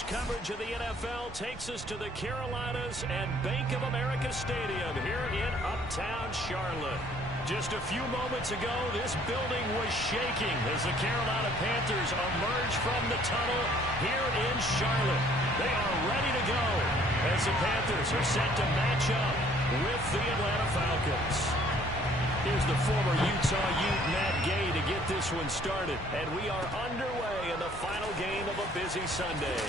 College coverage of the NFL takes us to the Carolinas and Bank of America Stadium here in Uptown Charlotte. Just a few moments ago, this building was shaking as the Carolina Panthers emerge from the tunnel here in Charlotte. They are ready to go as the Panthers are set to match up with the Atlanta Falcons. Here's the former Utah Ute, Matt Gay, to get this one started. And we are underway in the final game of a busy Sunday.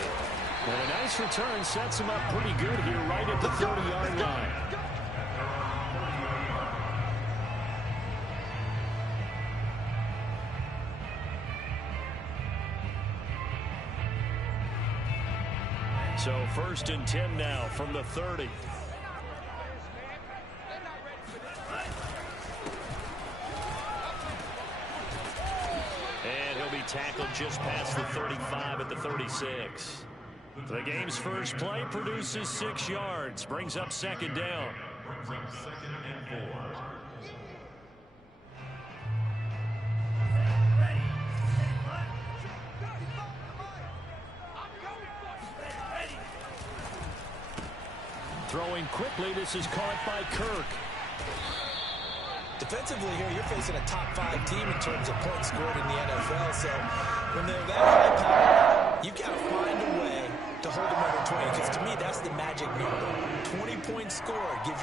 And a nice return sets him up pretty good here right at the 30-yard line. So 1st and 10 now from the 30. And he'll be tackled just past the 35 at the 36. The game's first play produces 6 yards, brings up 2nd down. Throwing quickly, this is caught by Kirk. Defensively here, you're facing a top 5 team in terms of points scored in the NFL. So when they're that high power, you've got to find a way to hold them over 20. Because to me, that's the magic number. 20 points scored, you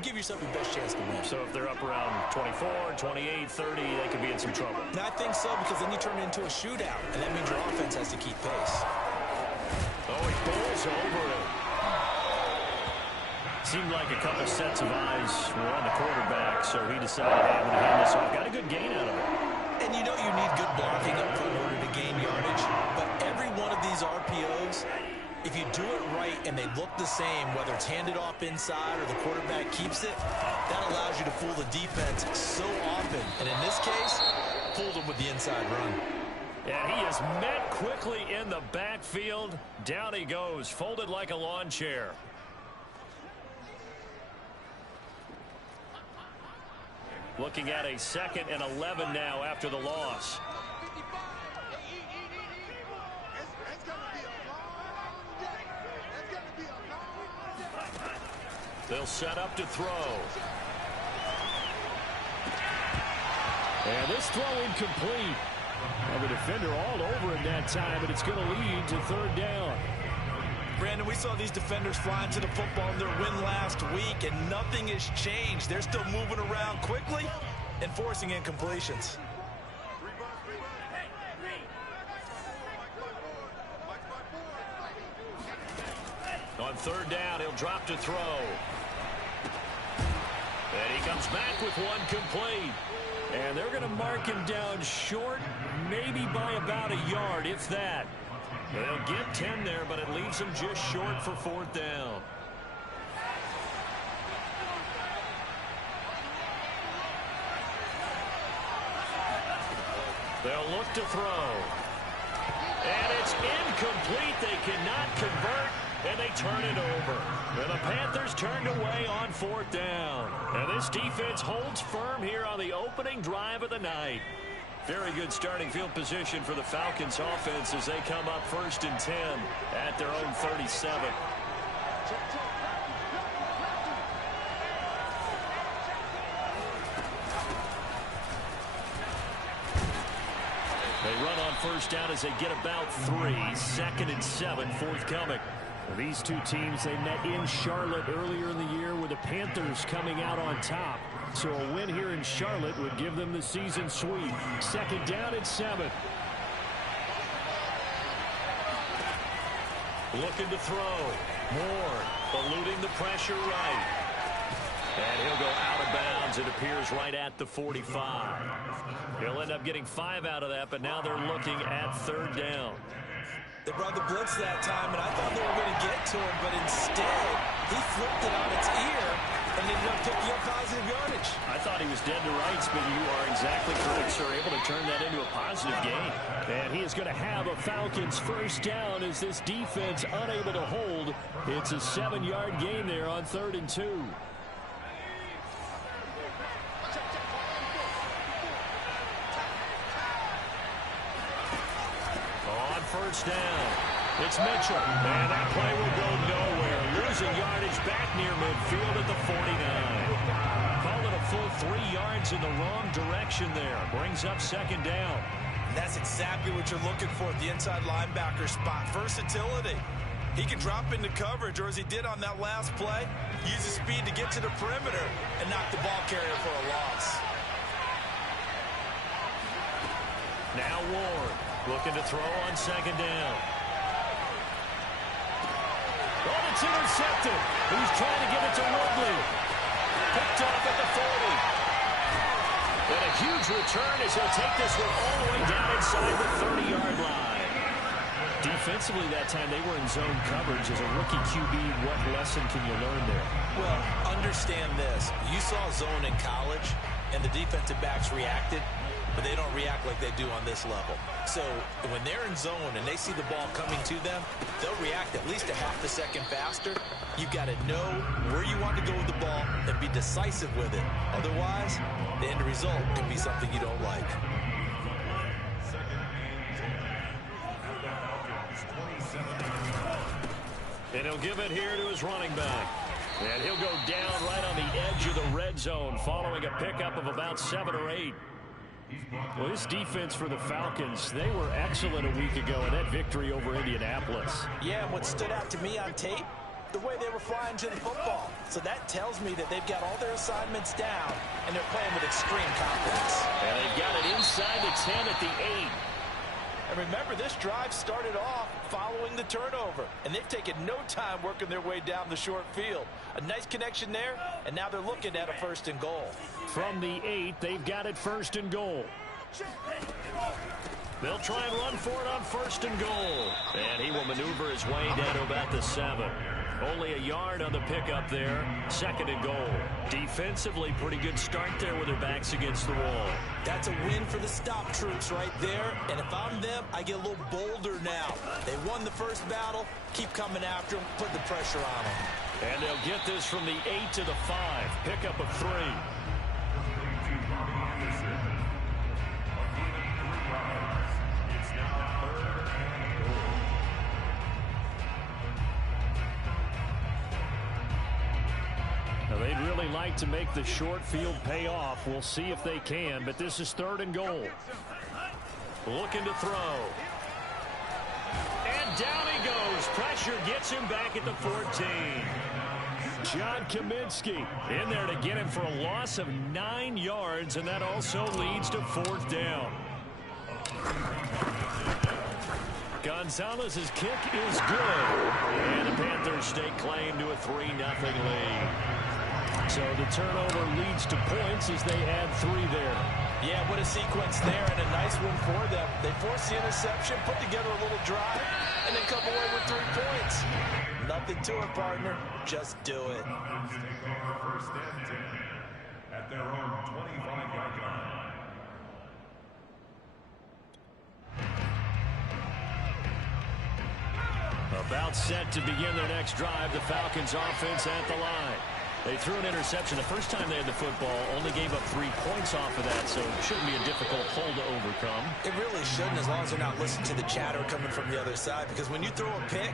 give yourself your best chance to win. So if they're up around 24, 28, 30, they could be in some trouble. And I think so, because then you turn it into a shootout, and that means your offense has to keep pace. Oh, he pulls over it. Seemed like a couple sets of eyes were on the quarterback, so he decided, hey, I'm going to hand this off. Got a good gain out of it. And you know you need good blocking up front in order to gain yardage, but every one of these RPOs, if you do it right and they look the same, whether it's handed off inside or the quarterback keeps it, that allows you to fool the defense so often. And in this case, fooled them with the inside run. And he is met quickly in the backfield. Down he goes, folded like a lawn chair. Looking at a 2nd and 11 now after the loss. They'll set up to throw. And this throw incomplete. And the defender all over it that time, and it's going to lead to 3rd down. Brandon, we saw these defenders flying to the football in their win last week, and nothing has changed. They're still moving around quickly and forcing incompletions. On 3rd down, he'll drop to throw. And he comes back with one complete. And they're going to mark him down short, maybe by about a yard, if that. They'll get 10 there, but it leaves them just short for 4th down. They'll look to throw. And it's incomplete. They cannot convert, and they turn it over. And the Panthers turned away on 4th down. And this defense holds firm here on the opening drive of the night. Very good starting field position for the Falcons offense as they come up 1st and 10 at their own 37. They run on 1st down as they get about 3. 2nd and 7 forthcoming. These two teams, they met in Charlotte earlier in the year with the Panthers coming out on top. So a win here in Charlotte would give them the season sweep. 2nd down and 7. Looking to throw. Moore eluding the pressure right. And he'll go out of bounds. It appears right at the 45. He'll end up getting 5 out of that, but now they're looking at 3rd down. They brought the blitz that time, and I thought they were going to get to him, but instead, he flipped it on its ear and ended up picking up positive yardage. I thought he was dead to rights, but you are exactly correct, sir. Able to turn that into a positive gain. And he is going to have a Falcons 1st down as this defense unable to hold. It's a 7-yard gain there on 3rd and 2. On 1st down. It's Mitchell. And that play will go nowhere. Losing yardage back near midfield at the 49. Call it a full 3 yards in the wrong direction there. Brings up second down. And that's exactly what you're looking for at the inside linebacker spot. Versatility. He can drop into coverage, or as he did on that last play, use his speed to get to the perimeter and knock the ball carrier for a loss. Now Ward looking to throw on second down. Oh, it's intercepted. He's trying to get it to Woodley. Picked off at the 40. And a huge return as he'll take this one all the way down inside the 30-yard line. Defensively that time, they were in zone coverage. As a rookie QB, what lesson can you learn there? Well, understand this. You saw zone in college, and the defensive backs reacted, but they don't react like they do on this level. So when they're in zone and they see the ball coming to them, they'll react at least a half a second faster. You've got to know where you want to go with the ball and be decisive with it. Otherwise, the end result can be something you don't like. And he'll give it here to his running back. And he'll go down right on the edge of the red zone following a pickup of about 7 or 8. Well, this defense for the Falcons, they were excellent a week ago in that victory over Indianapolis. Yeah, and what stood out to me on tape, the way they were flying to the football. So that tells me that they've got all their assignments down, and they're playing with extreme confidence. And they've got it inside the 10 at the 8. And remember, this drive started off following the turnover, and they've taken no time working their way down the short field. A nice connection there, and now they're looking at a 1st and goal. From the 8, they've got it 1st and goal. They'll try and run for it on 1st and goal. And he will maneuver his way down to about the 7. Only a yard on the pickup there. 2nd and goal. Defensively, pretty good start there with their backs against the wall. That's a win for the stop troops right there. And if I'm them, I get a little bolder now. They won the first battle. Keep coming after them. Put the pressure on them. And they'll get this from the 8 to the 5. Pickup of 3. They'd really like to make the short field pay off. We'll see if they can, but this is 3rd and goal. Looking to throw. And down he goes. Pressure gets him back at the 14. John Kaminsky in there to get him for a loss of 9 yards, and that also leads to 4th down. Gonzalez's kick is good. And the Panthers stake claim to a 3-0 lead. So the turnover leads to points as they add 3 there. Yeah, what a sequence there, and a nice one for them. They force the interception, put together a little drive, and then come away with 3 points. Nothing to it, partner. Just do it. First and 10 at their own 25-yard line. About set to begin their next drive. The Falcons offense at the line. They threw an interception the first time they had the football, only gave up 3 points off of that, so it shouldn't be a difficult hole to overcome. It really shouldn't, as long as they're not listening to the chatter coming from the other side, because when you throw a pick,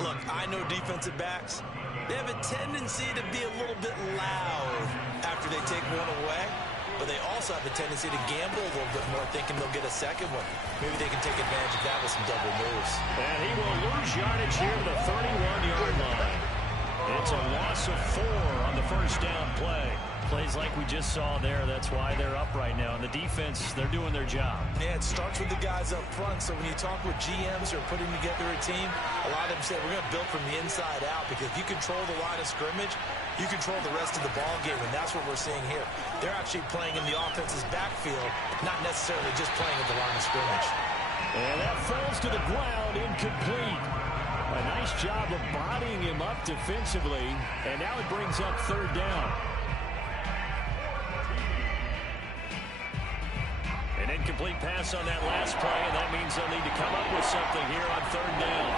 look, I know defensive backs, they have a tendency to be a little bit loud after they take one away, but they also have a tendency to gamble a little bit more, thinking they'll get a second one. Maybe they can take advantage of that with some double moves. And he will lose yardage here to the 31-yard line. It's a loss of 4 on the first down play. Plays like we just saw there. That's why they're up right now. And the defense, they're doing their job. Yeah, it starts with the guys up front. So when you talk with GMs who are putting together a team, a lot of them say we're going to build from the inside out, because if you control the line of scrimmage, you control the rest of the ball game, and that's what we're seeing here. They're actually playing in the offense's backfield, not necessarily just playing at the line of scrimmage. And that falls to the ground, incomplete. A nice job of bodying him up defensively, and now it brings up 3rd down. An incomplete pass on that last play, and that means they'll need to come up with something here on 3rd down.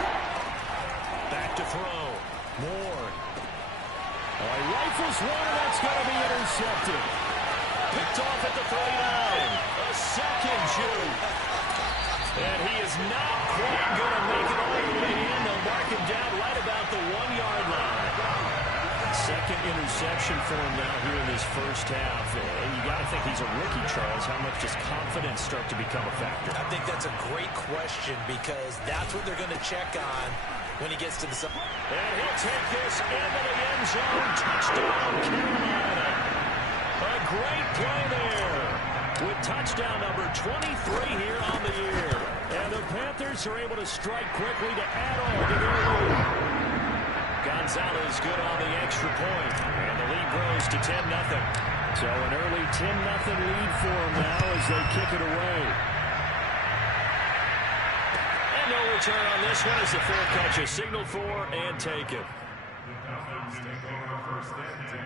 Back to throw. Moore. Rifles one, and that's going to be intercepted. Picked off at the 39. A second shoot. And he is not quite going to make it all the way in. They'll mark him down right about the 1-yard line. Second interception for him now here in this first half. And you got to think he's a rookie, Charles. How much does confidence start to become a factor? I think that's a great question because that's what they're going to check on when he gets to the... And he'll take this into the end zone. Touchdown, Carolina. A great play there with touchdown number 23 here on the year. And the Panthers are able to strike quickly to add on to their lead. Gonzalez good on the extra point, and the lead grows to 10-0. So an early 10-0 lead for them now as they kick it away. And no return on this one as the fair catch is signaled for and taken. The Falcons take over first and 10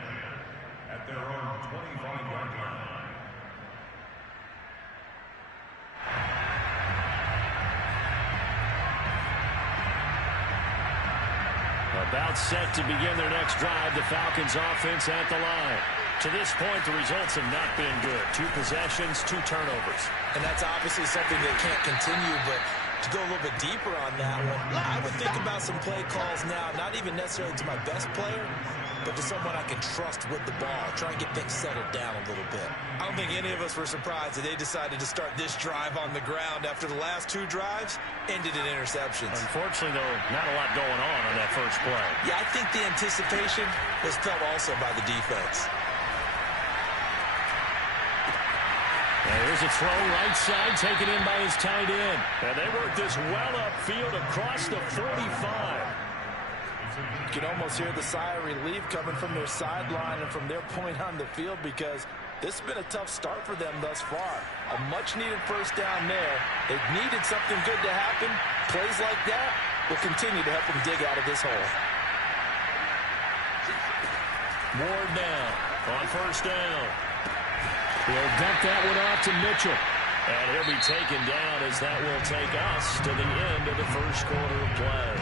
at their own 25-yard line. About set to begin their next drive, the Falcons offense at the line. To this point, the results have not been good. 2 possessions, 2 turnovers. And that's obviously something they can't continue, but to go a little bit deeper on that one, I would think about some play calls now, not even necessarily to my best player, but to someone I can trust with the ball. Try and get things settled down a little bit. I don't think any of us were surprised that they decided to start this drive on the ground after the last 2 drives ended in interceptions. Unfortunately, though, not a lot going on that first play. Yeah, I think the anticipation was felt also by the defense. And here's a throw right side taken in by his tight end. And they work this well upfield across the 45. You can almost hear the sigh of relief coming from their sideline and from their point on the field because this has been a tough start for them thus far. A much-needed first down there. They've needed something good to happen. Plays like that will continue to help them dig out of this hole. Ward now on first down. He'll dump that one off to Mitchell. And he'll be taken down as that will take us to the end of the first quarter of play.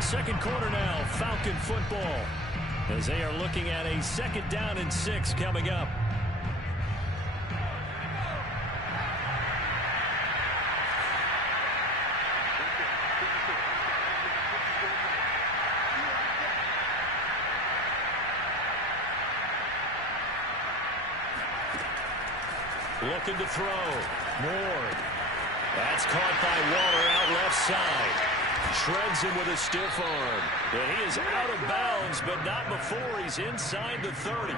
Second quarter now, Falcon football, as they are looking at a 2nd down and 6 coming up. Looking to throw. Ward. That's caught by Waller out left side. Shreds him with a stiff arm. And he is out of bounds, but not before he's inside the 30.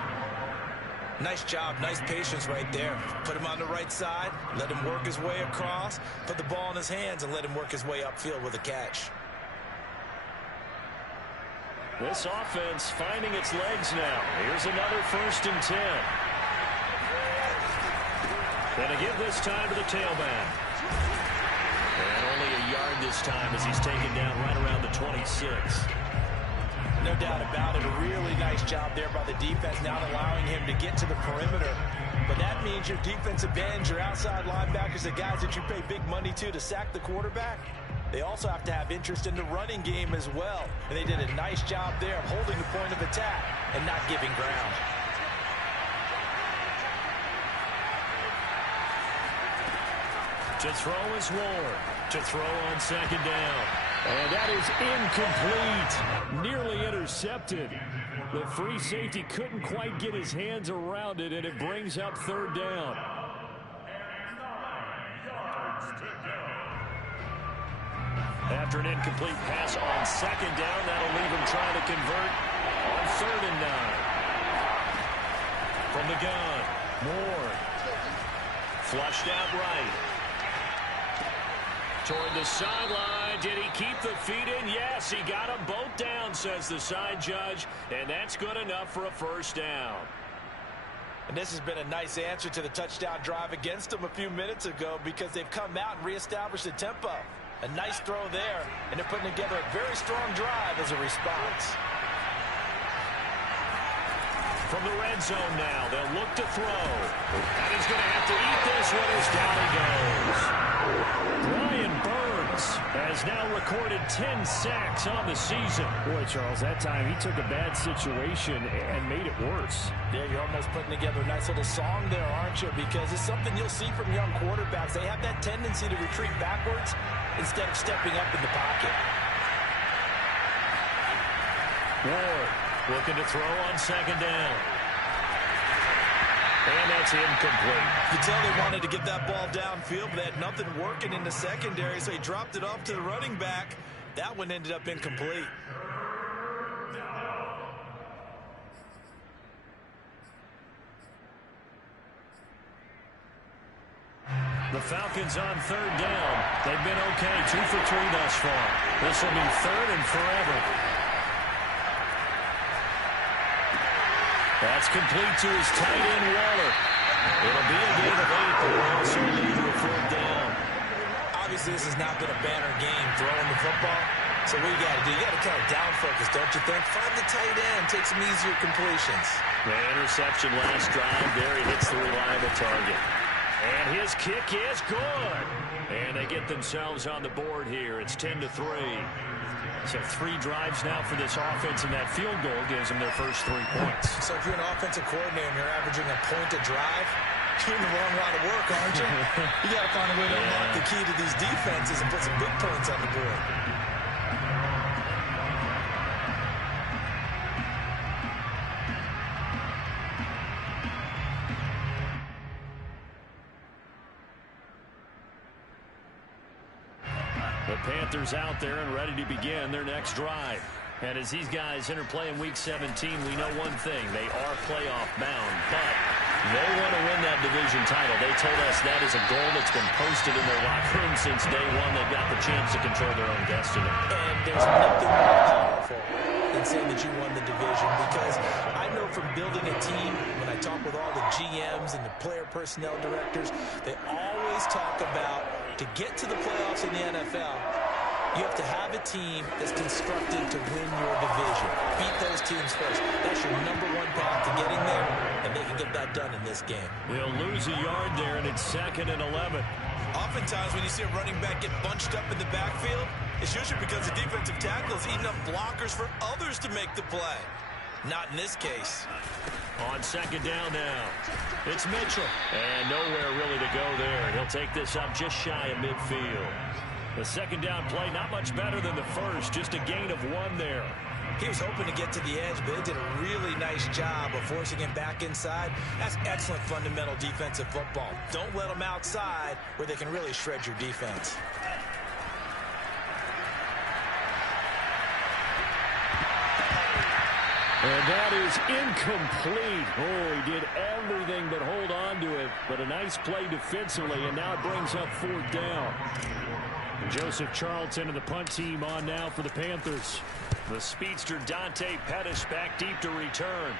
Nice job, nice patience right there. Put him on the right side, let him work his way across, put the ball in his hands, and let him work his way upfield with a catch. This offense finding its legs now. Here's another 1st and 10. Gonna give this time to the tailback. And only a yard this time as he's taken down right around the 26. No doubt about it. A really nice job there by the defense, not allowing him to get to the perimeter. But that means your defensive ends, your outside linebackers, the guys that you pay big money to sack the quarterback, they also have to have interest in the running game as well. And they did a nice job there of holding the point of attack and not giving ground. To throw is Ward. To throw on 2nd down. And that is incomplete. Nearly intercepted. The free safety couldn't quite get his hands around it, and it brings up 3rd down. After an incomplete pass on 2nd down, that'll leave him trying to convert on 3rd and 9. From the gun, Ward. Flushed out right. Toward the sideline. Did he keep the feet in? Yes, he got them both down, says the side judge. And that's good enough for a 1st down. And this has been a nice answer to the touchdown drive against them a few minutes ago because they've come out and reestablished the tempo. A nice throw there, and they're putting together a very strong drive as a response. From the red zone now, they'll look to throw. And he's going to have to eat this one as down he goes. Brian Byrd Falcons has now recorded 10 sacks on the season. Boy, Charles, that time he took a bad situation and made it worse. Yeah, you're almost putting together a nice little song there, aren't you? Because it's something you'll see from young quarterbacks. They have that tendency to retreat backwards instead of stepping up in the pocket. Ward looking to throw on second down. And that's incomplete. You can tell they wanted to get that ball downfield, but they had nothing working in the secondary, so he dropped it off to the running back. That one ended up incomplete. The Falcons on third down. They've been okay, 2 for 3 thus far. This will be third and forever. That's complete to his tight end, Waller. It'll be a gain of 8, but we'll also lead to a fourth down. Obviously, this has not been a banner game throwing the football. So what you got to do, you got to kind of down focus, don't you think? Find the tight end, take some easier completions. The interception last drive. There he hits the reliable target. And his kick is good. And they get themselves on the board here. It's 10-3. So 3 drives now for this offense, and that field goal gives them their first 3 points. So if you're an offensive coordinator and you're averaging a point a drive, you're in the wrong line of work, aren't you? You got to find a way to unlock the key to these defenses and put some big points on the board. The Panthers out there and ready to begin their next drive. And as these guys interplay in Week 17, we know one thing. They are playoff bound, but they want to win that division title. They told us that is a goal that's been posted in their locker room since day one. They've got the chance to control their own destiny. And there's nothing more powerful than saying that you won the division, because I know from building a team, when I talk with all the GMs and the player personnel directors, they always talk about to get to the playoffs in the NFL, you have to have a team that's constructed to win your division. Beat those teams first. That's your #1 path to getting there, and they can get that done in this game. They'll lose a yard there, and it's 2nd and 11. Oftentimes when you see a running back get bunched up in the backfield, it's usually because the defensive tackle is eating up blockers for others to make the play. Not in this case. On second down now, it's Mitchell. And nowhere really to go there. He'll take this up just shy of midfield. The second down play, not much better than the first, just a gain of 1 there. He was hoping to get to the edge, but they did a really nice job of forcing him back inside. That's excellent fundamental defensive football. Don't let them outside where they can really shred your defense. And that is incomplete. Oh, he did everything but hold on to it. But a nice play defensively, and now it brings up 4th down. Joseph Charlton and the punt team on now for the Panthers. The speedster Dante Pettis back deep to return.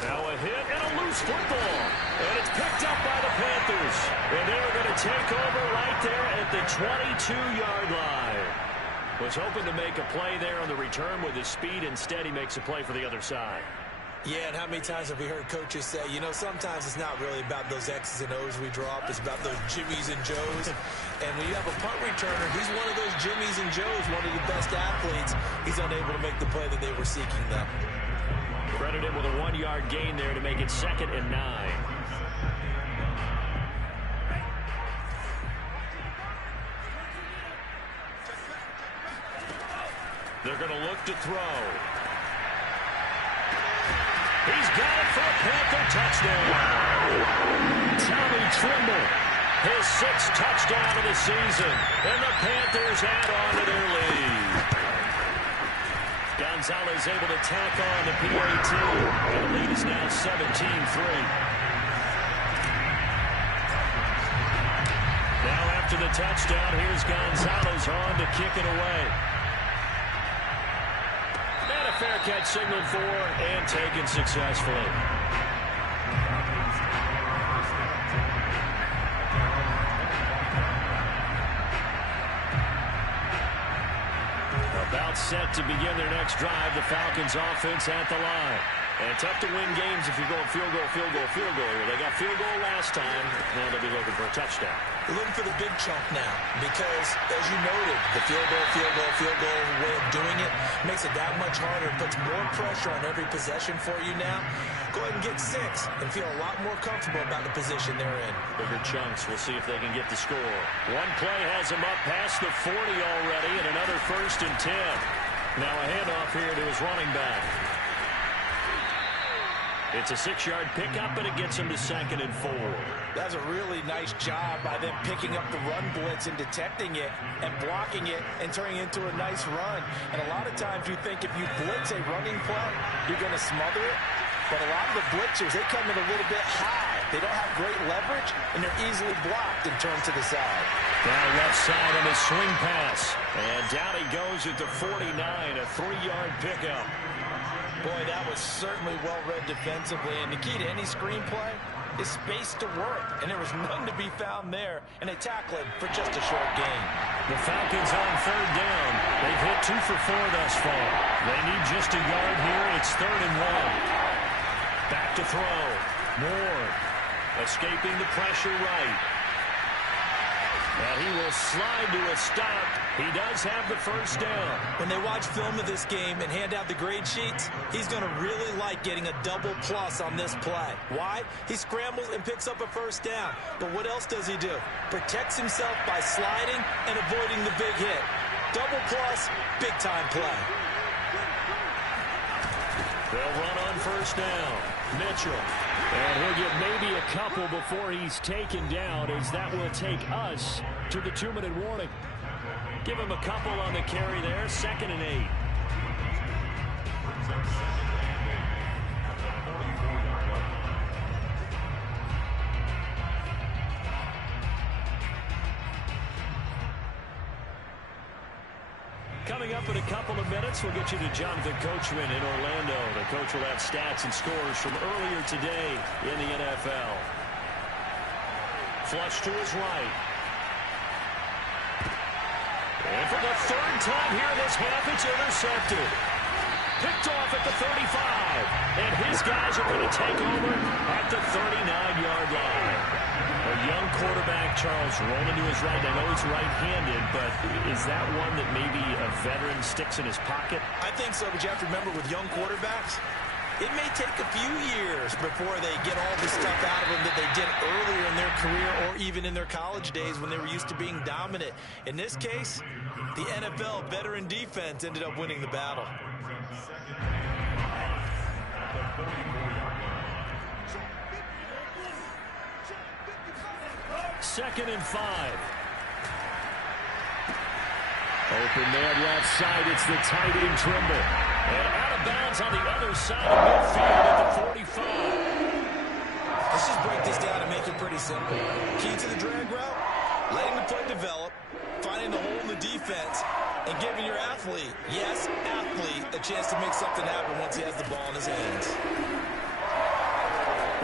Now a hit and a loose football. And it's picked up by the Panthers. And they are going to take over right there at the 22-yard line. Was hoping to make a play there on the return with his speed. Instead, he makes a play for the other side. Yeah, and how many times have we heard coaches say, you know, sometimes it's not really about those X's and O's we drop. It's about those Jimmies and Joes. And when you have a punt returner, he's one of those Jimmies and Joes, one of the best athletes. He's unable to make the play that they were seeking them. Credit him with a 1-yard gain there to make it 2nd and 9. They're going to look to throw. He's got it for a Panther touchdown. Tommy Trimble, his 6th touchdown of the season. And the Panthers add on to their lead. Gonzalez able to tack on the PAT. And the lead is now 17-3. Now after the touchdown, here's Gonzalez on to kick it away. And a fair catch signaled for and taken successfully. About set to begin their next drive. The Falcons offense at the line. And tough to win games if you're going field goal, field goal, field goal here. They got field goal last time. Now they'll be looking for a touchdown. They're looking for the big chunk now because, as you noted, the field goal way of doing it makes it that much harder. It puts more pressure on every possession for you now. Go ahead and get 6 and feel a lot more comfortable about the position they're in. Bigger chunks. We'll see if they can get the score. One play has them up past the 40 already, and another 1st and 10. Now a handoff here to his running back. It's a 6-yard pickup, and it gets him to 2nd and 4. That's a really nice job by them picking up the run blitz and detecting it and blocking it and turning it into a nice run. And a lot of times you think if you blitz a running play, you're going to smother it. But a lot of the blitzers, they come in a little bit high. They don't have great leverage, and they're easily blocked and turned to the side. Down left side on his swing pass. And down he goes at the 49, a 3-yard pickup. Boy, that was certainly well-read defensively. And the key to any screenplay is space to work. And there was none to be found there. And they tackle him for just a short gain. The Falcons on 3rd down. They've hit 2 for 4 thus far. They need just a yard here. It's 3rd and 1. Back to throw. Moore escaping the pressure right. And he will slide to a stop. He does have the 1st down. When they watch film of this game and hand out the grade sheets, he's going to really like getting a double plus on this play. Why? He scrambles and picks up a 1st down. But what else does he do? Protects himself by sliding and avoiding the big hit. Double plus, big-time play. They'll run on 1st down. Mitchell. And he'll get maybe a couple before he's taken down, as that will take us to the 2-minute warning. Give him a couple on the carry there. 2nd and 8. Coming up in a couple of minutes, we'll get you to Jonathan Coachman in Orlando. The coach will have stats and scores from earlier today in the NFL. Flush to his right. And for the 3rd time here this half, it's intercepted. Picked off at the 35. And his guys are going to take over at the 39-yard line. A young quarterback, Charles, rolling to his right. I know he's right-handed, but is that one that maybe a veteran sticks in his pocket? I think so, but you have to remember with young quarterbacks, it may take a few years before they get all the stuff out of them that they did earlier in their career or even in their college days when they were used to being dominant. In this case, the NFL veteran defense ended up winning the battle. 2nd and 5. Open man left side. It's the tight end Trimble. And out of bounds on the other side of midfield at the 45. Let's just break this down and make it pretty simple. Key to the drag route, letting the play develop, finding the hole in the defense, and giving your athlete, yes, athlete, a chance to make something happen once he has the ball in his hands.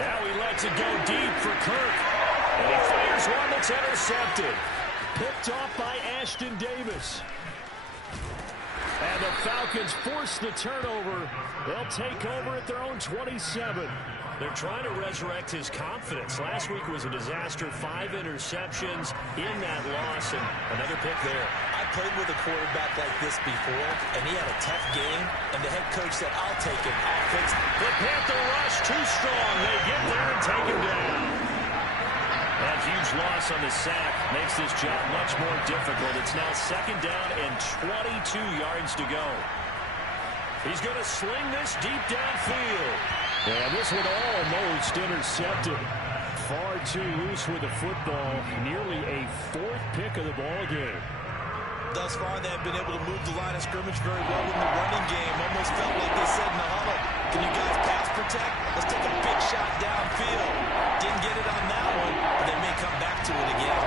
Now he lets it go deep for Kirk. And he fires one that's intercepted. Picked off by Ashton Davis. And the Falcons force the turnover. They'll take over at their own 27. They're trying to resurrect his confidence. Last week was a disaster. 5 interceptions in that loss, and another pick there. I played with a quarterback like this before, and he had a tough game, and the head coach said, I'll take him, I'll fix him. The Panther rush too strong. They get there and take him down. That huge loss on the sack makes this job much more difficult. It's now 2nd down and 22 yards to go. He's going to sling this deep downfield. And this one almost intercepted. Far too loose with the football. Nearly a 4th pick of the ball game. Thus far, they have been able to move the line of scrimmage very well in the running game. Almost felt like they said in the huddle, can you guys pass protect? Let's take a big shot downfield. Didn't get it on that one, but they may come back to it again.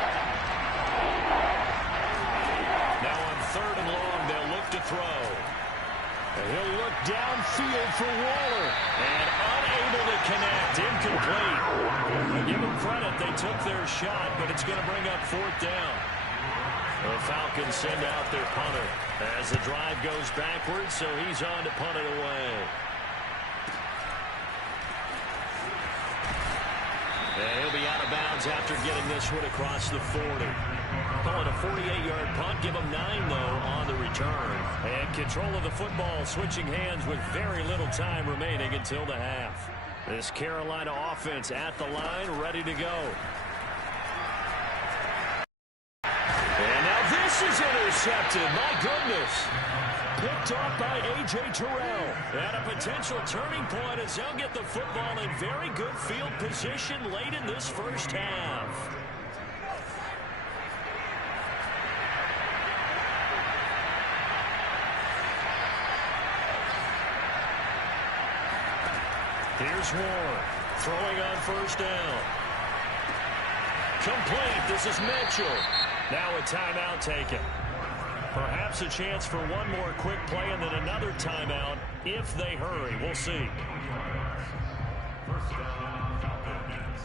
Now on 3rd and long, they'll look to throw. And he'll look downfield for Waller. And unable to connect. Incomplete. Give them credit. They took their shot, but it's going to bring up 4th down. The Falcons send out their punter as the drive goes backwards, so he's on to punt it away. And he'll be out of bounds after getting this one across the 40. Call it a 48-yard punt. Give him 9, though, on the return. And control of the football switching hands with very little time remaining until the half. This Carolina offense at the line, ready to go. And now this is intercepted. My goodness. Picked off by A.J. Terrell. And a potential turning point as they'll get the football in very good field position late in this first half. Here's Warren throwing on first down. Complete. This is Mitchell. Now a timeout taken. Perhaps a chance for one more quick play and then another timeout if they hurry. We'll see. First down, Falcons.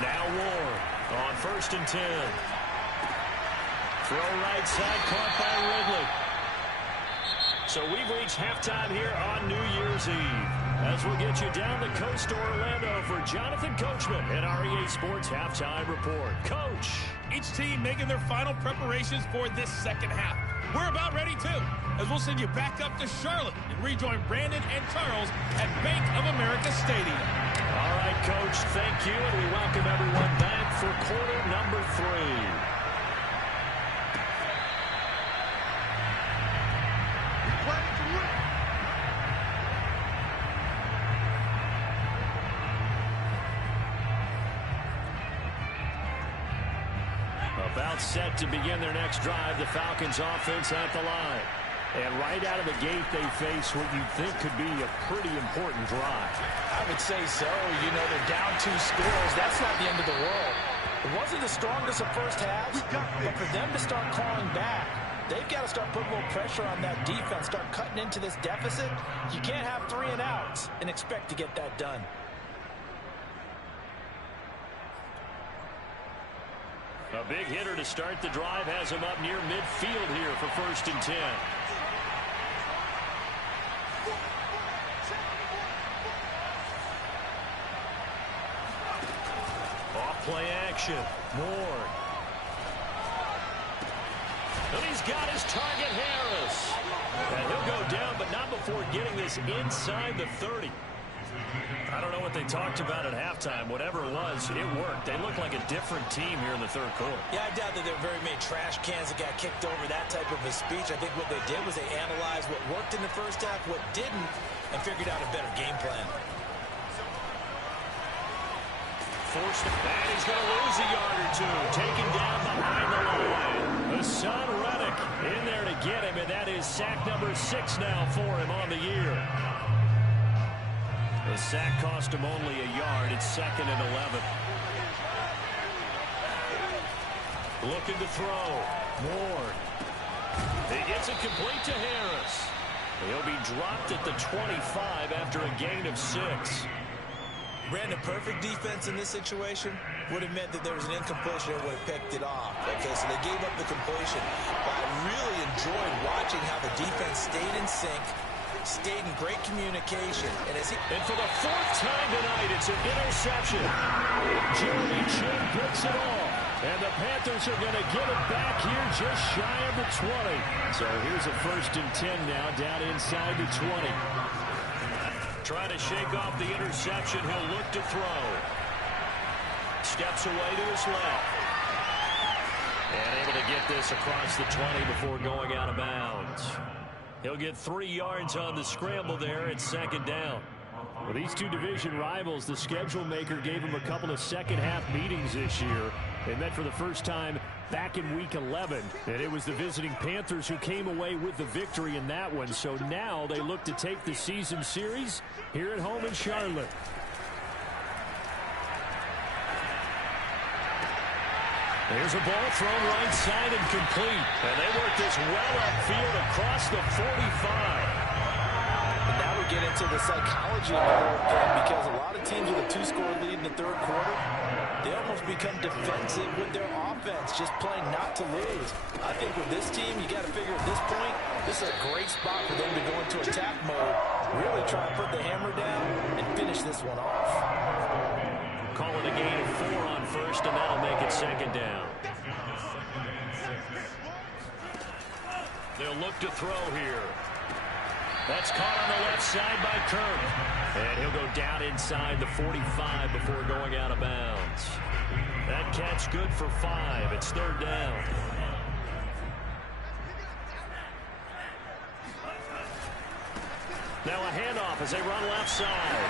Now Warren on 1st and 10. Throw right side, caught by Ridley. So we've reached halftime here on New Year's Eve. As we'll get you down the coast to Orlando for Jonathan Coachman at our EA Sports Halftime Report. Coach. Each team making their final preparations for this second half. We're about ready, too, as we'll send you back up to Charlotte and rejoin Brandon and Charles at Bank of America Stadium. All right, Coach, thank you, and we welcome everyone back for quarter number 3. About set to begin their next drive, the Falcons offense at the line. And right out of the gate, they face what you think could be a pretty important drive. I would say so. You know, they're down 2 scores. That's not the end of the world. It wasn't the strongest of first halves, but for them to start clawing back, they've got to start putting a little pressure on that defense, start cutting into this deficit. You can't have 3 and outs and expect to get that done. A big hitter to start the drive has him up near midfield here for 1st and 10. Off play action. Moore. And he's got his target, Harris. And he'll go down, but not before getting this inside the 30. I don't know what they talked about at halftime. Whatever it was, it worked. They looked like a different team here in the 3rd quarter. Yeah, I doubt that there were very many trash cans that got kicked over, that type of a speech. I think what they did was they analyzed what worked in the first half, what didn't, and figured out a better game plan. Forced it back. He's going to lose a yard or 2. Taken down behind the line. Hassan Reddick in there to get him, and that is sack number 6 now for him on the year. The sack cost him only a yard. It's 2nd and 11. Looking to throw. Moore. He gets it complete to Harris. He'll be dropped at the 25 after a gain of 6. Brandon, perfect defense in this situation would have meant that there was an incompletion and would have picked it off. Okay, so they gave up the completion. But I really enjoyed watching how the defense stayed in sync, stayed in great communication. And for the 4th time tonight, it's an interception. Jeremy Chin picks it off. And the Panthers are going to get it back here just shy of the 20. So here's a 1st and 10 now down inside the 20. Trying to shake off the interception. He'll look to throw. Steps away to his left. And able to get this across the 20 before going out of bounds. He'll get 3 yards on the scramble there at 2nd down. Well, these two division rivals, the schedule maker gave them a couple of second-half meetings this year. They met for the first time back in Week 11. And it was the visiting Panthers who came away with the victory in that one. So now they look to take the season series here at home in Charlotte. There's a ball thrown right side and complete. And they work this well upfield across the 45. And now we get into the psychology of the whole thing, because a lot of teams with a 2-score lead in the 3rd quarter, they almost become defensive with their offense, just playing not to lose. I think with this team, you got to figure at this point, this is a great spot for them to go into attack mode, really try to put the hammer down and finish this one off. Call it a gain of 4 on first, and that'll make it second down. They'll look to throw here. That's caught on the left side by Kirk. And he'll go down inside the 45 before going out of bounds. That catch good for 5. It's third down. Now a handoff as they run left side.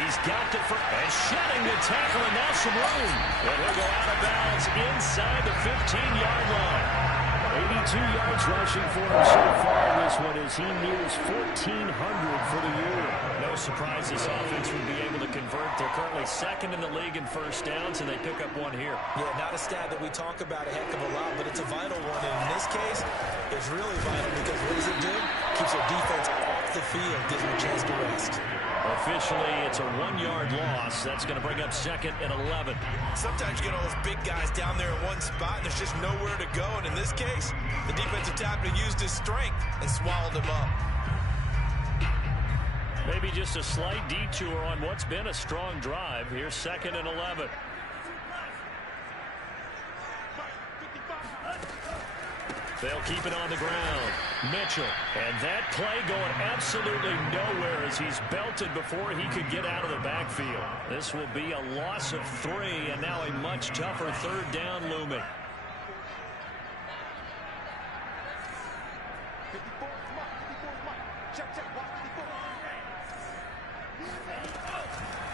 He's got it for and shedding the tackle, and now some room. And he'll go out of bounds inside the 15-yard line. 82 yards rushing for him so far. This one as he nears 1,400 for the year. No surprise this offense would be able to convert. They're currently second in the league in first downs, and they pick up one here. Yeah, not a stat that we talk about a heck of a lot, but it's a vital one. And in this case, it's really vital because what does it do? Keeps their defense off the field, gives them a chance to rest. Officially, it's a 1-yard loss. That's going to bring up second and 11. Sometimes you get all those big guys down there in one spot, and there's just nowhere to go. And in this case, the defensive tackle used his strength and swallowed him up. Maybe just a slight detour on what's been a strong drive. Here's second and 11. They'll keep it on the ground. Mitchell. And that play going absolutely nowhere as he's belted before he could get out of the backfield. This will be a loss of 3, and now a much tougher third down looming.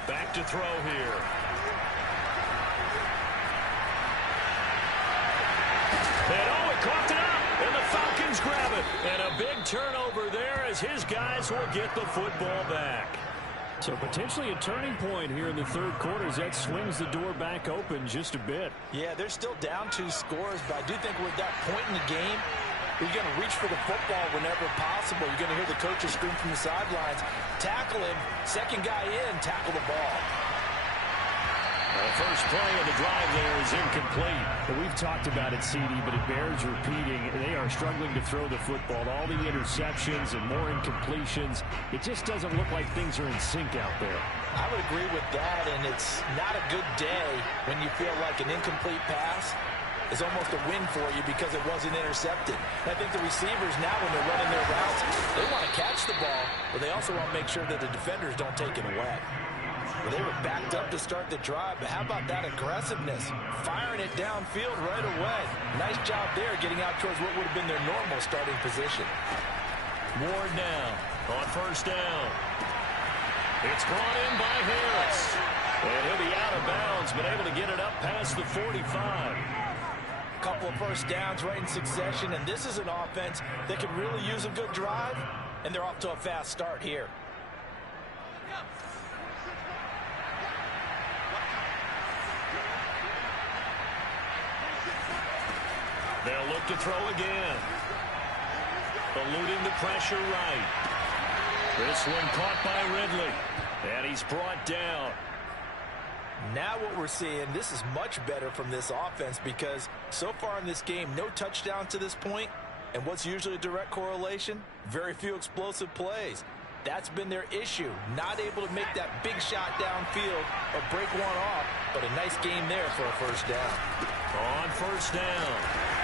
Back to throw here. Coughed it up, and the Falcons grab it. And a big turnover there as his guys will get the football back. So potentially a turning point here in the third quarter as that swings the door back open just a bit. Yeah, they're still down 2 scores, but I do think we're at that point in the game where you're going to reach for the football whenever possible. You're going to hear the coaches scream from the sidelines, tackle him, second guy in, tackle the ball. The first play of the drive there is incomplete. Well, we've talked about it, CD, but it bears repeating. They are struggling to throw the football. All the interceptions and more incompletions. It just doesn't look like things are in sync out there. I would agree with that, and it's not a good day when you feel like an incomplete pass is almost a win for you because it wasn't intercepted. I think the receivers now, when they're running their routes, they want to catch the ball, but they also want to make sure that the defenders don't take it away. Well, they were backed up to start the drive, but how about that aggressiveness? Firing it downfield right away. Nice job there getting out towards what would have been their normal starting position. Ward now on first down. It's brought in by Harris. And he'll be out of bounds, but able to get it up past the 45. Couple of first downs right in succession, and this is an offense that could really use a good drive, and they're off to a fast start here. They'll look to throw again. Eluding the pressure right. This one caught by Ridley. And he's brought down. Now what we're seeing, this is much better from this offense because so far in this game, no touchdown to this point. And what's usually a direct correlation? Very few explosive plays. That's been their issue. Not able to make that big shot downfield or break one off, but a nice game there for a first down. On first down,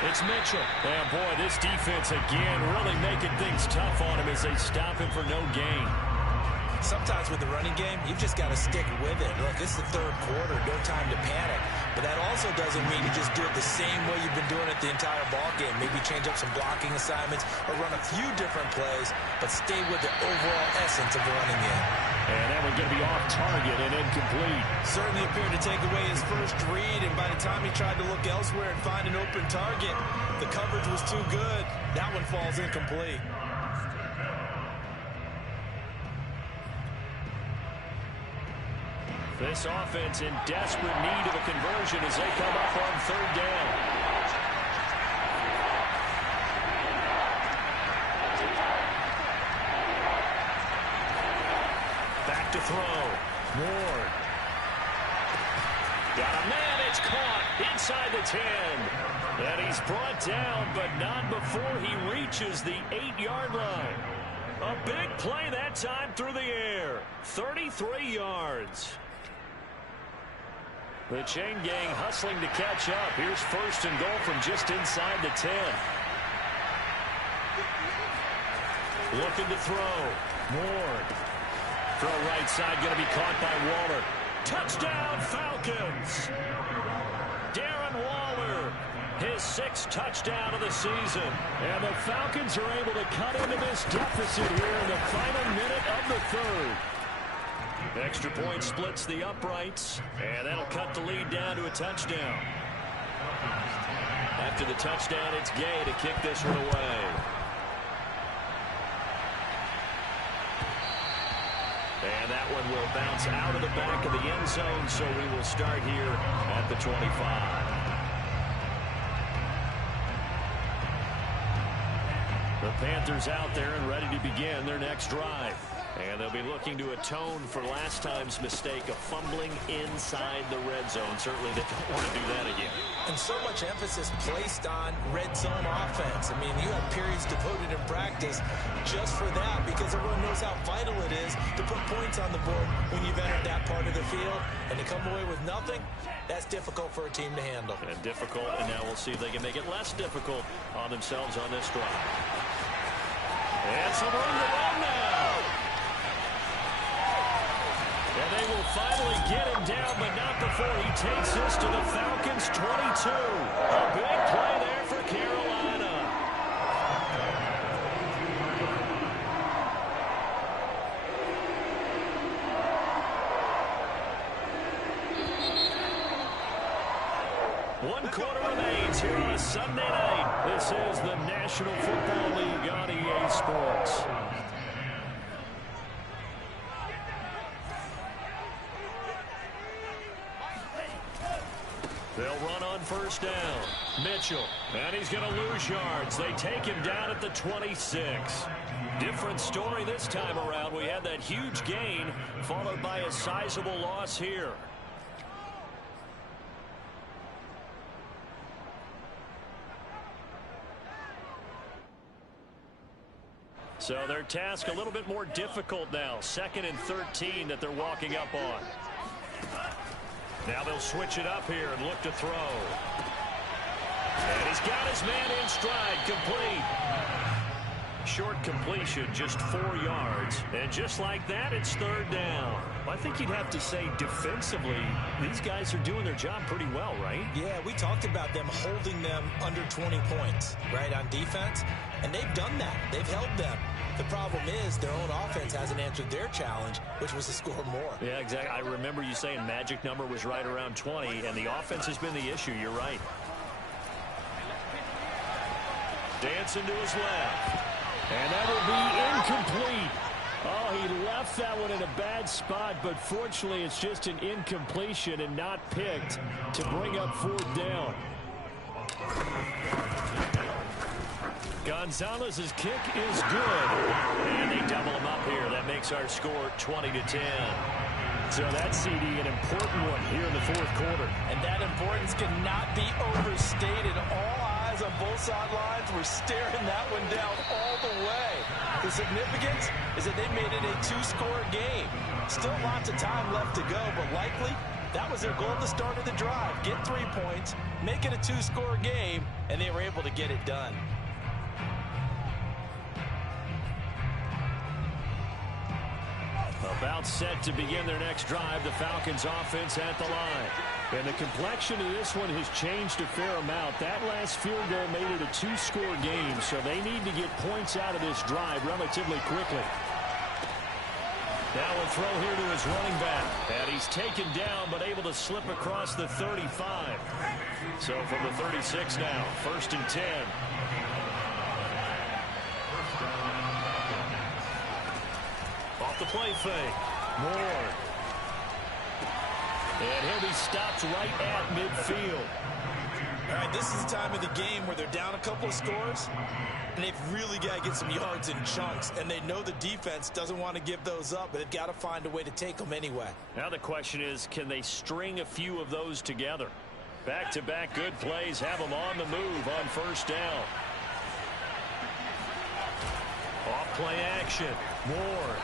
it's Mitchell. And boy, this defense again really making things tough on him as they stop him for no gain. Sometimes with the running game, you've just got to stick with it. Look, this is the third quarter, no time to panic. But that also doesn't mean you just do it the same way you've been doing it the entire ball game. Maybe change up some blocking assignments or run a few different plays, but stay with the overall essence of the running game. And that one's going to be off target and incomplete. Certainly appeared to take away his first read, and by the time he tried to look elsewhere and find an open target, the coverage was too good. That one falls incomplete. This offense in desperate need of a conversion as they come up on third down. Back to throw. Ward. Got a man, it's caught inside the 10. And he's brought down, but not before he reaches the 8-yard line. A big play that time through the air. 33 yards. The chain gang hustling to catch up. Here's first and goal from just inside the 10. Looking to throw. Moore. Throw right side, going to be caught by Waller. Touchdown, Falcons. Darren Waller, his 6th touchdown of the season. And the Falcons are able to cut into this deficit here in the final minute of the 3rd. Extra point splits the uprights, and that'll cut the lead down to a touchdown. After the touchdown, it's Gay to kick this one away. And that one will bounce out of the back of the end zone, so we will start here at the 25. The Panthers out there and ready to begin their next drive. And they'll be looking to atone for last time's mistake of fumbling inside the red zone. Certainly they don't want to do that again. And so much emphasis placed on red zone offense. I mean, you have periods devoted in practice just for that because everyone knows how vital it is to put points on the board when you've entered that part of the field. And to come away with nothing, that's difficult for a team to handle. And difficult, and now we'll see if they can make it less difficult on themselves on this drive. And some room to run now. And they will finally get him down, but not before he takes this to the Falcons' 22. A big play there for Carolina. One quarter remains here on a Sunday night. This is the National Football League on EA Sports. They'll run on first down. Mitchell, and he's going to lose yards. They take him down at the 26. Different story this time around. We had that huge gain followed by a sizable loss here. So their task a little bit more difficult now. 2nd and 13 that they're walking up on. Now they'll switch it up here and look to throw. And he's got his man in stride, complete. Short completion, just 4 yards. And just like that, it's 3rd down. Well, I think you'd have to say defensively, these guys are doing their job pretty well, right? Yeah, we talked about them holding them under 20 points, right, on defense. And they've done that. They've held them. The problem is their own offense hasn't answered their challenge, which was to score more. Yeah, exactly. I remember you saying magic number was right around 20, and the offense has been the issue. You're right. Dancing to his left. And that will be incomplete. Oh, he left that one in a bad spot, but fortunately it's just an incompletion and not picked to bring up 4th down. Gonzalez's kick is good. And they double him up here. That makes our score 20-10. So that CD, an important one here in the 4th quarter. And that importance cannot be overstated. All eyes on both sidelines were staring that one down all the way. The significance is that they made it a 2-score game. Still lots of time left to go, but likely that was their goal at the start of the drive. Get 3 points, make it a 2-score game, and they were able to get it done. About set to begin their next drive, the Falcons offense at the line. And the complexion of this one has changed a fair amount. That last field goal made it a 2-score game, so they need to get points out of this drive relatively quickly. Now a throw here to his running back. And he's taken down, but able to slip across the 35. So from the 36 now, 1st and 10. Off the play fake. Moore. And he'll be stopped right at midfield. All right, this is the time of the game where they're down a couple of scores, and they've really got to get some yards in chunks, and they know the defense doesn't want to give those up, but they've got to find a way to take them anyway. Now the question is, can they string a few of those together? Back-to-back good plays have them on the move on first down. Off play action. Ward.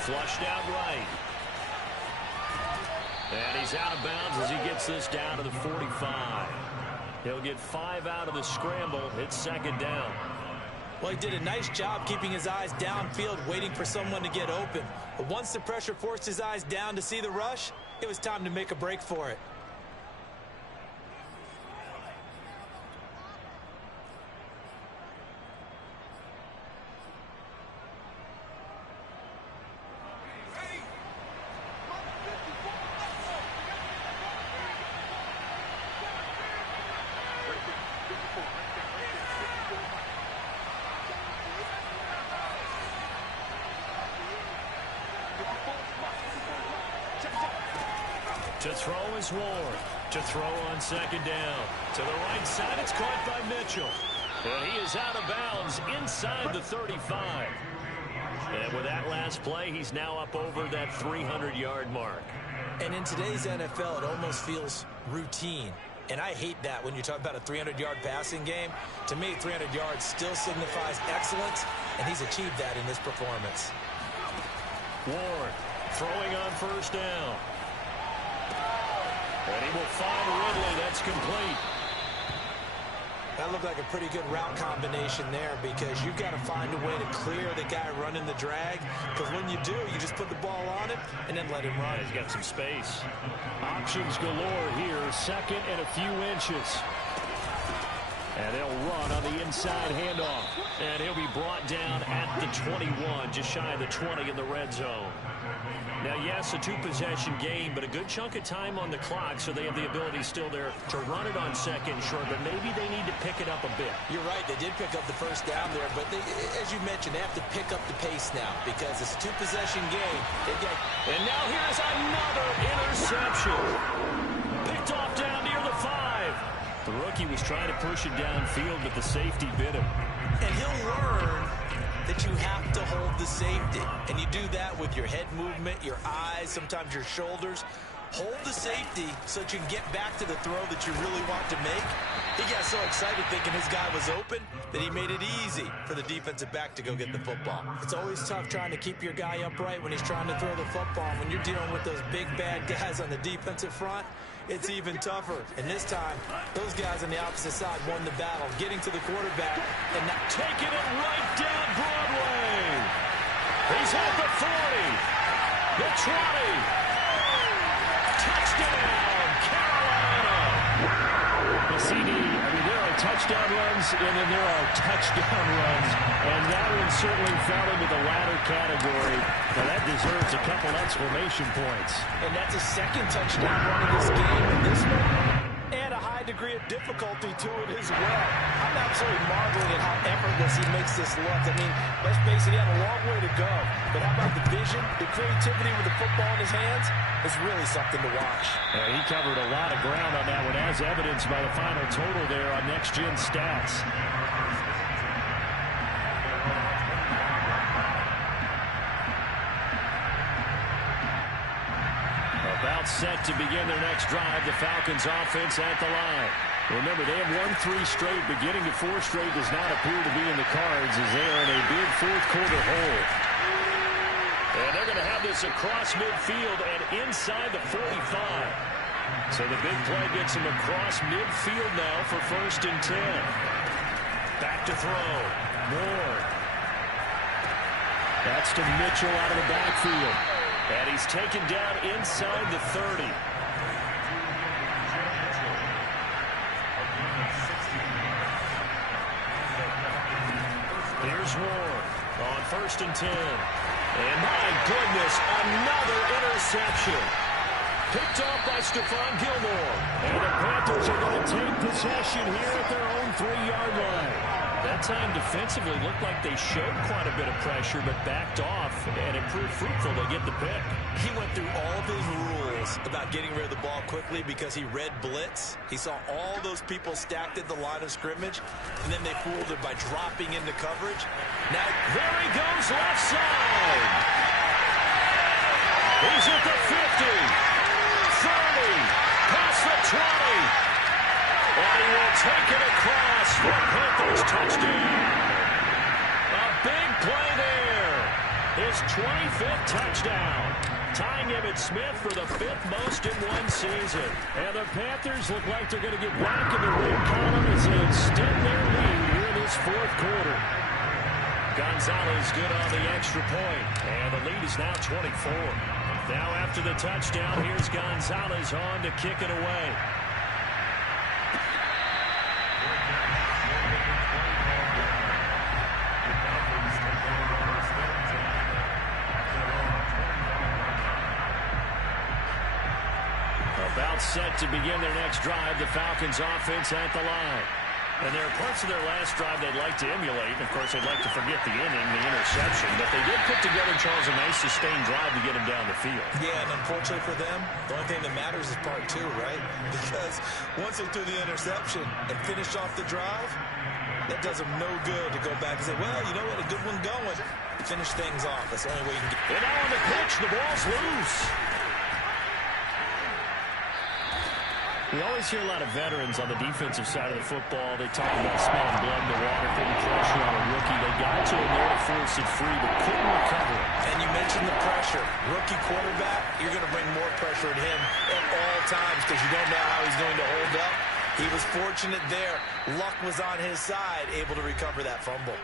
Flushed out right. And he's out of bounds as he gets this down to the 45. He'll get 5 out of the scramble. It's second down. Well, he did a nice job keeping his eyes downfield, waiting for someone to get open. But once the pressure forced his eyes down to see the rush, it was time to make a break for it. To throw is Ward. To throw on second down. To the right side, it's caught by Mitchell. And he is out of bounds inside the 35. And with that last play, he's now up over that 300-yard mark. And in today's NFL, it almost feels routine. And I hate that when you talk about a 300-yard passing game. To me, 300 yards still signifies excellence, and he's achieved that in this performance. Ward throwing on first down. And he will find Ridley. That's complete. That looked like a pretty good route combination there because you've got to find a way to clear the guy running the drag. Because when you do, you just put the ball on him and then let him run. He's got some space. Options galore here. Second and a few inches. And they'll run on the inside handoff. And he'll be brought down at the 21, just shy of the 20 in the red zone. Now, yes, a two-possession game, but a good chunk of time on the clock, so they have the ability still there to run it on second and short, but maybe they need to pick it up a bit. You're right. They did pick up the first down there, but they, as you mentioned, they have to pick up the pace now because it's a two-possession game. And now here's another interception. Picked off down near the 5. The rookie was trying to push it downfield, but the safety bit him. And he'll learn that you have to hold the safety. And you do that with your head movement, your eyes, sometimes your shoulders. Hold the safety so that you can get back to the throw that you really want to make. He got so excited thinking his guy was open that he made it easy for the defensive back to go get the football. It's always tough trying to keep your guy upright when he's trying to throw the football. When you're dealing with those big, bad guys on the defensive front, it's even tougher. And this time, those guys on the opposite side won the battle, getting to the quarterback and not taking it right down Broadway. He's at the 40, the 20. Touchdown, Carolina. The CD, I mean, there are touchdown runs, and then there are touchdown runs. And that one certainly fell into the latter category. Now, that deserves a couple exclamation points. And that's a second touchdown run in this game. And this one, and a high degree of difficulty to it as well. I'm absolutely marveling at how effortless he makes this look. I mean, let's face it, he had a long way to go. But how about the vision, the creativity with the football in his hands? It's really something to watch. He covered a lot of ground on that one, as evidenced by the final total there on Next Gen Stats. About set to begin their next drive, the Falcons offense at the line. Remember, they have won 3 straight, but getting to 4 straight does not appear to be in the cards as they are in a big fourth-quarter hole. And they're going to have this across midfield and inside the 45. So the big play gets them across midfield now for 1st and 10. Back to throw. Ward. That's to Mitchell out of the backfield. And he's taken down inside the 30. Here's Ward on 1st and 10. And my goodness, another interception. Picked off by Stephon Gilmore. And the Panthers are going to take possession here at their own 3-yard line. That time defensively looked like they showed quite a bit of pressure, but backed off, and it proved fruitful to get the pick. He went through all of his rules about getting rid of the ball quickly because he read blitz. He saw all those people stacked at the line of scrimmage, and then they fooled it by dropping into coverage. Now, there he goes left side. He's at the 50, 30, past the 20. And he will take it across for a Panthers touchdown. A big play there. His 25th touchdown. Tying Emmitt Smith for the 5th most in one season. And the Panthers look like they're going to get back in the win column as they extend their lead here in this 4th quarter. Gonzalez good on the extra point. And the lead is now 24. Now after the touchdown, here's Gonzalez on to kick it away. About set to begin their next drive, the Falcons offense at the line. And there are parts of their last drive they'd like to emulate. Of course, they'd like to forget the inning, the interception. But they did put together, Charles, a nice sustained drive to get him down the field. Yeah, and unfortunately for them, the only thing that matters is part 2, right? Because once they threw the interception and finished off the drive, that does them no good to go back and say, well, you know what, a good one going. Finish things off. That's the only way you can get. And now on the pitch, the ball's loose. We always hear a lot of veterans on the defensive side of the football. They talk about smelling blood in the water, putting pressure on a rookie. They got to him there to force it free, but couldn't recover it. And you mentioned the pressure. Rookie quarterback, you're going to bring more pressure at him at all times because you don't know how he's going to hold up. He was fortunate there. Luck was on his side, able to recover that fumble.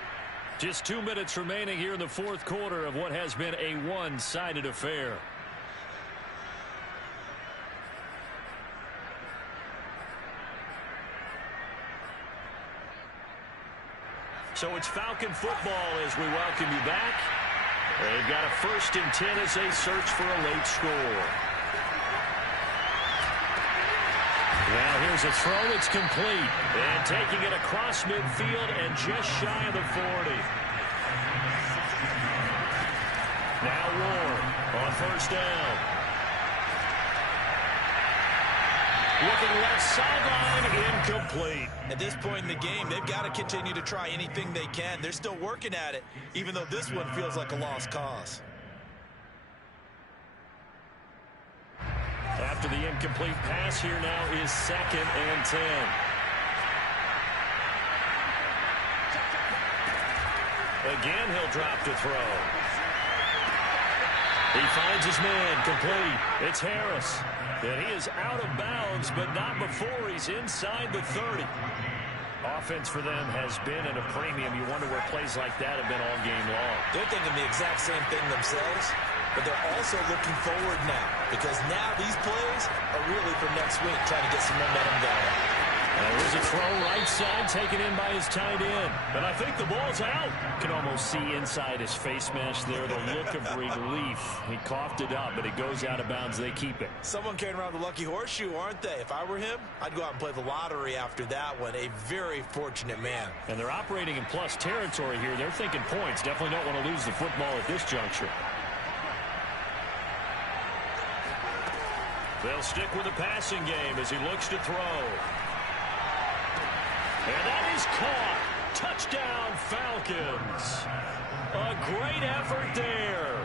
Just 2 minutes remaining here in the 4th quarter of what has been a one-sided affair. So it's Falcon football as we welcome you back. They've got a 1st and 10 as they search for a late score. Now here's a throw that's complete. And taking it across midfield and just shy of the 40. Now Ward on 1st down. Looking left sideline, incomplete. At this point in the game, they've got to continue to try anything they can. They're still working at it, even though this one feels like a lost cause. After the incomplete pass, here now is 2nd and 10. Again, he'll drop to throw. He finds his man, complete. It's Harris. And he is out of bounds, but not before he's inside the 30. Offense for them has been at a premium. You wonder where plays like that have been all game long. They're thinking the exact same thing themselves, but they're also looking forward now because now these plays are really for next week, trying to get some momentum going. There's a throw right side taken in by his tight end. But I think the ball's out. Can almost see inside his face mesh there the look of relief. He coughed it up, but it goes out of bounds. They keep it. Someone carrying around the lucky horseshoe, aren't they? If I were him, I'd go out and play the lottery after that one. A very fortunate man. And they're operating in plus territory here. They're thinking points. Definitely don't want to lose the football at this juncture. They'll stick with the passing game as he looks to throw. And that is caught. Touchdown, Falcons. A great effort there.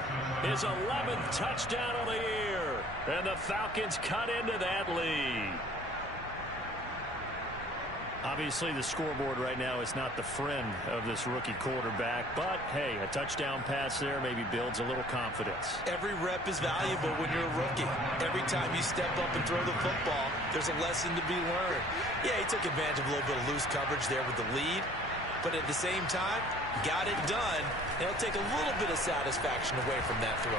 His 11th touchdown of the year. And the Falcons cut into that lead. Obviously, the scoreboard right now is not the friend of this rookie quarterback. But, hey, a touchdown pass there maybe builds a little confidence. Every rep is valuable when you're a rookie. Every time you step up and throw the football, there's a lesson to be learned. Yeah, he took advantage of a little bit of loose coverage there with the lead. But at the same time, got it done. And he'll take a little bit of satisfaction away from that throw.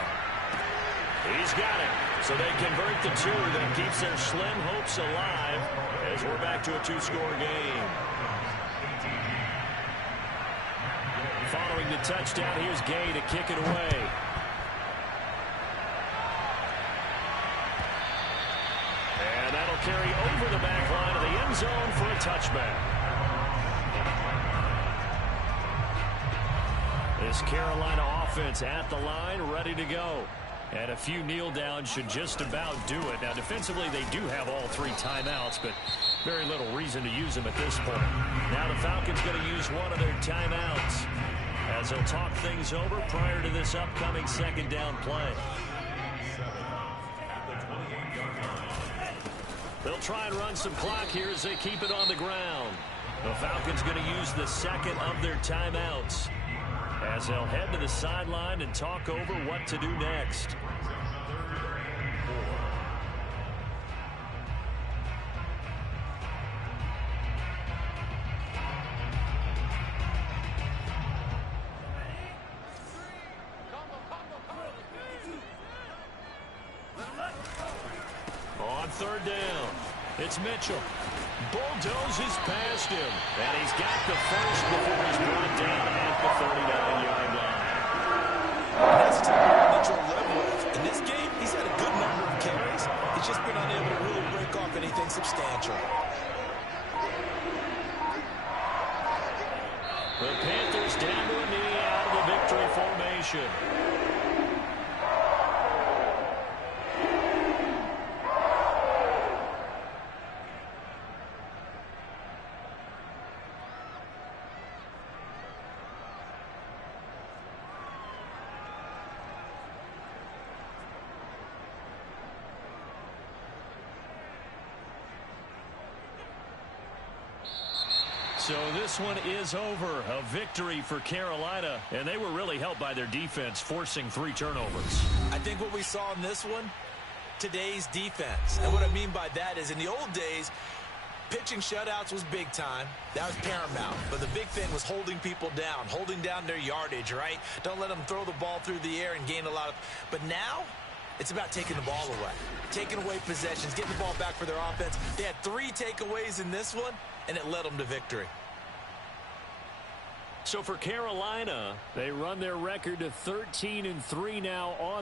He's got it. So they convert the 2. That keeps their slim hopes alive as we're back to a 2-score game. Following the touchdown, here's Gay to kick it away. And that'll carry over the back line of the end zone for a touchback. This Carolina offense at the line, ready to go. And a few kneel downs should just about do it. Now, defensively, they do have all 3 timeouts, but very little reason to use them at this point. Now the Falcons going to use one of their timeouts as they'll talk things over prior to this upcoming second down play. They'll try and run some clock here as they keep it on the ground. The Falcons going to use the second of their timeouts as they'll head to the sideline and talk over what to do next. On third down, it's Mitchell. Bulldozes past him, and he's got the first before he's brought down at the 39-yard line. That's a type Mitchell led with. In this game, he's had a good number of carries. He's just been unable to really break off anything substantial. The Panthers down to a knee out of the victory formation. So this one is over. A victory for Carolina, and they were really helped by their defense, forcing 3 turnovers. I think what we saw in this one, today's defense. And what I mean by that is in the old days, pitching shutouts was big time. That was paramount. But the big thing was holding people down, holding down their yardage, right? Don't let them throw the ball through the air and gain a lot of... But now, it's about taking the ball away. Taking away possessions, getting the ball back for their offense. They had 3 takeaways in this one, and it led them to victory. So for Carolina, they run their record to 13-3 now on